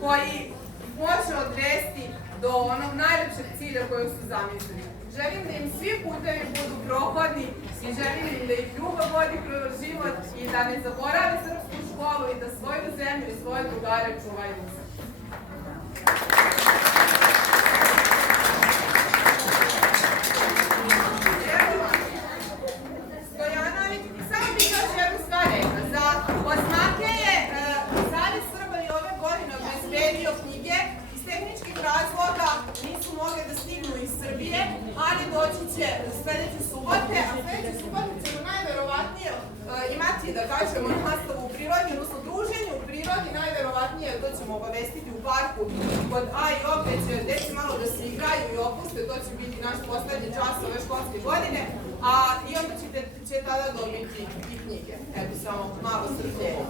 koji može odvesti do onog najlepšeg cilja kojeg su zamislili. Želim da im svi putevi budu prohodni i želim im da ih ljubav vodi kroz život i da ne zaborave srpsku školu i da svoju zemlju i svoje drugare čuvaju u srcu. Stojanović, samo bih još jednu stvar rekla. Za osmake je Savez Srba i ove godine obezbedio knjige. Iz tehničkih razloga nisu mogli da stignu iz Srbije, ali doći će sledeće subote, a sledeće subote ćemo najverovatnije imati, da kažemo, nastavu u prirodi, odnosno druženje u prirodi, najverovatnije, to ćemo obavestiti u parku kod A i O, gde će deci malo da se igraju i opuste, to će biti naš poslednji čas ove školske godine, i onda će tada dobiti i knjige. Eto, samo malo strpljenja.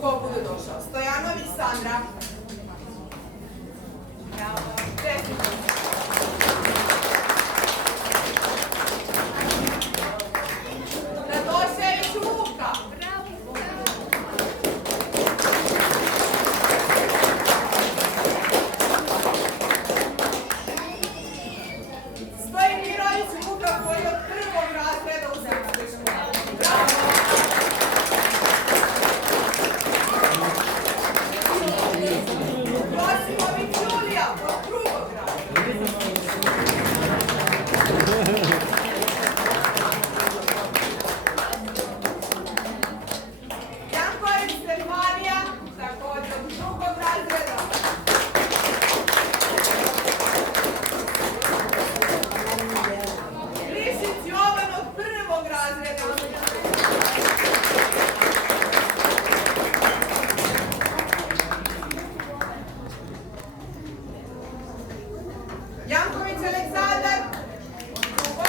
Ko bude došao? Stojanović Sandra. Bravo. Čestitam. Radošević Luka. Bravo. Stojimirović Luka, koji je od prvog razreda u srpskoj školi. Bravo. Josimović Julija, od drugog razreda. Janković Stefania, takođe od drugog razreda. Glišić Jovan od prvog razreda. Janković Aleksandar, od drugog.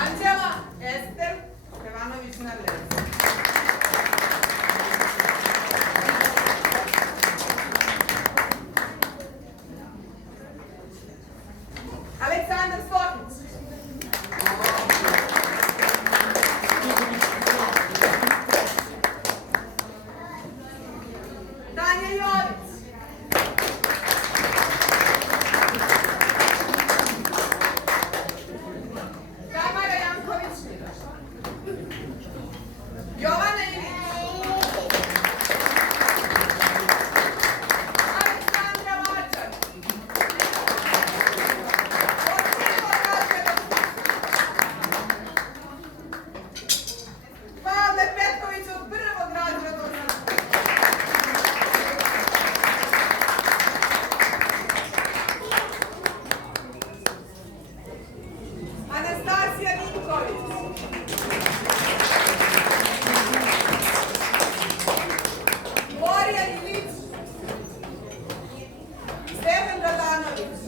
Anđela Ester Stevanović Narlec. Aleksandar Stokić. Tanja Jović. Tamara Janković. Jovana Ilić. Aleksandra Vačar. Pavle Petković od prvog razreda. Anastasija Ninković. Borja Ilić. Stefan Radanović.